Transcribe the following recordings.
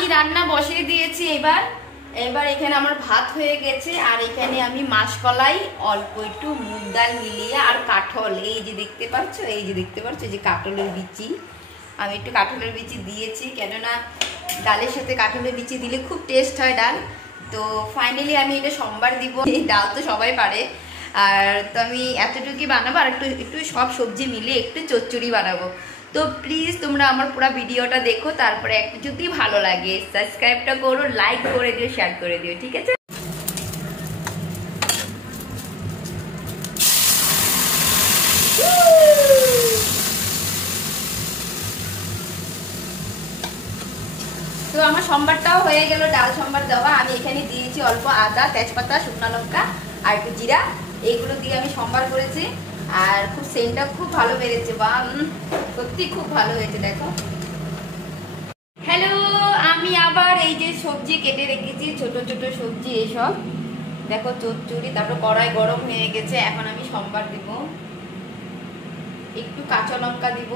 আমি রান্না বসিয়ে দিয়েছি। এবার এখানে আমার ভাত হয়ে গেছে, আর এখানে আমি মাসকলাই, অল্প একটু মুগ ডাল মিলিয়ে, আর কাঠল, এই যে দেখতে পাচ্ছ, এই যে কাঠলের বিচি, আমি একটু কাঠলের বিচি দিয়েছি, কেননা ডালের সাথে কাঠলের বিচি দিলে খুব টেস্ট হয় ডাল। তো ফাইনালি আমি এটা সোমবার দিব। এই ডাল তো সবাই পারে, আর তো আমি এতটুকুই বানাবো, আর একটু সব সবজি মিলিয়ে একটু চচ্চড়ি বানাবো। তো প্লিজ তোমরা আমার পুরো ভিডিওটা দেখো, তারপরে একটু যদি ভালো লাগে সাবস্ক্রাইবটা করো, লাইক করে দিও, শেয়ার করে দিও, ঠিক আছে? তো আমার সম্বারটাও হয়ে গেল, ডাল সম্বার দেওয়া। আমি এখানে দিয়েছি অল্প আদা, তেজপাতা, শুকনো লঙ্কা আর একটু জিরা, এইগুলো দিয়ে আমি সম্বার করেছি। আর খুব সেন্টটা খুব ভালো বেড়েছে, বা সত্যি খুব ভালো হয়েছে। দেখো, হ্যালো, আমি আবার এই যে সবজি কেটে রেখেছি, ছোট ছোট সবজি এসব, দেখো চচ্চড়ি। তারপর কড়াই গরম হয়ে গেছে, এখন আমি সম্বার দিব, একটু কাঁচা লঙ্কা দিব।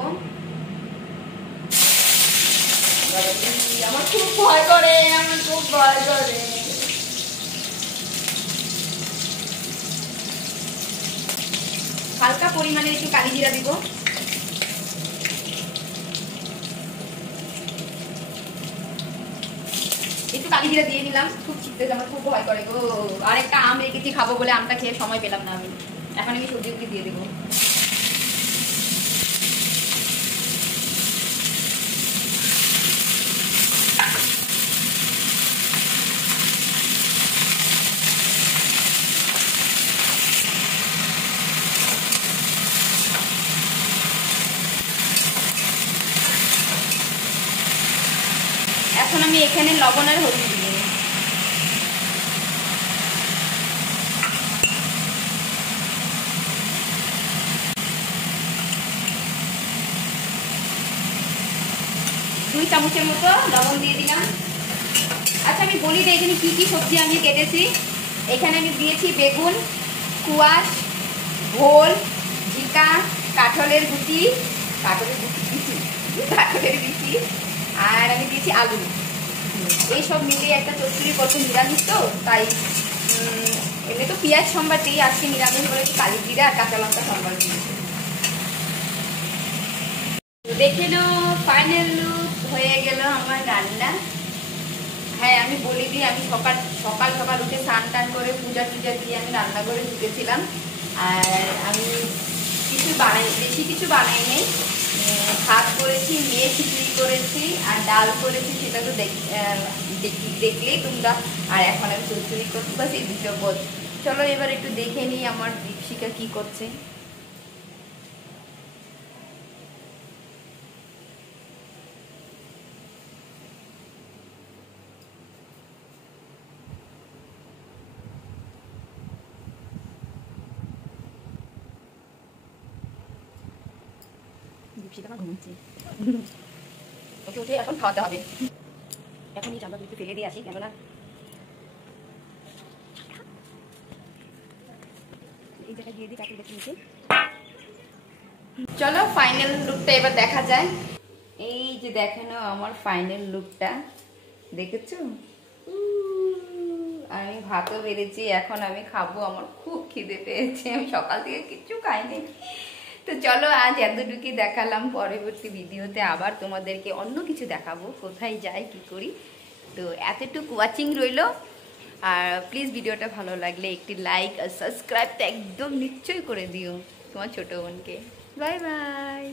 আমার খুব ভয় করে, হালকা পরিমাণে একটু কালি জিরা দিব, একটু কালি জিরা দিয়ে নিলাম। খুব ছিটতেছে, আমার খুব ভয় করে গো। আরেকটা আম রেখেছি খাবো বলে, আমটা খেয়ে সময় পেলাম না আমি। এখন আমি সবজিগুলি দিয়ে দেবো। এখন আমি এখানে লবণ আর হলুদ দিব। দুই চামচের মতো লবণ দিয়ে দিলাম। আচ্ছা, আমি বলি যে এখানে কি কি সবজি আমি কেটেছি। এখানে আমি দিয়েছি বেগুন, কুয়াশ, ভোল, ঝিকা, কাঠলের বিচি, আর আমি দিয়েছি আলু। এইসব মিলিয়ে একটা চচ্চড়ি করতে, নিরামিষ তো তাই এমনি তো পেঁয়াজ সম্বার দিই, আজকে নিরামিষ করে একটু কালি জিরা আর কাঁচা লঙ্কা সম্বার দিয়েছি। দেখে নাও, ফাইনাল লুক হয়ে গেল আমার রান্না। হ্যাঁ, আমি বলে দিই, আমি সকাল সকাল উঠে স্নান টান করে পূজা দিয়ে আমি রান্না করে ঢুকেছিলাম। আর আমি বেশি কিছু বানাই নেই। ভাত করেছি, মেয়ে খিচুড়ি করেছি, আর ডাল করেছি, সেটা তো দেখলেই তোমরা। আর এখন আমি চচ্চড়ি করছি, বাস এই দুটো পদ। চলো এবার একটু দেখে নিই আমার দীপশিকা কি করছে। দীপশিকা ঘুমছে, ওকে উঠে এখন খাওয়াতে হবে। এখন এই চামড়া একটু ফেলে দিয়ে আসি, কেননা এই জায়গায় দিয়ে দিই কাটি নিচে। চলো ফাইনাল লুকটা এবার দেখা যায়। এই যে দেখানো আমার ফাইনাল লুকটা, দেখেছো? আমি ভাতও বেড়েছি, এখন আমি খাবো। আমার খুব খিদে পেয়েছে, আমি সকাল থেকে কিচ্ছু খাইনি। তো চলো আজ এতটুকুই দেখালাম, পরবর্তী ভিডিওতে আবার তোমাদেরকে অন্য কিছু দেখাবো, কোথায় যাই কি করি। তো এতটুকু ওয়াচিং রইলো। আর প্লিজ ভিডিওটা ভালো লাগলে একটি লাইক আর সাবস্ক্রাইব তো একদম নিশ্চয়ই করে দিও তোমার ছোট বোনকে। Bye bye.